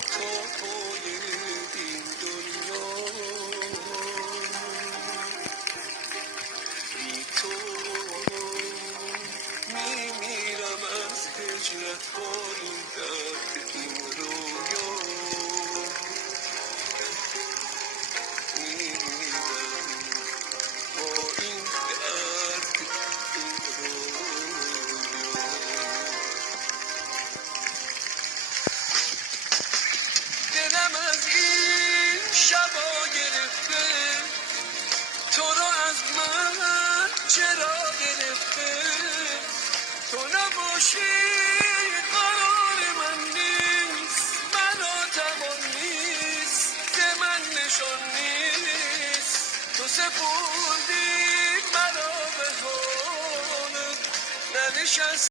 حتی این دنیا بی تو میمیرم از هجرت با این درد این رویا میمیرم با این درد این رویا دلم از این شبا گرفته تو رو از من چرا گرفته تو نباشی قرار من نیست مرا توان نیست که من نشان نیست تو سپردی مرا به حال ننشست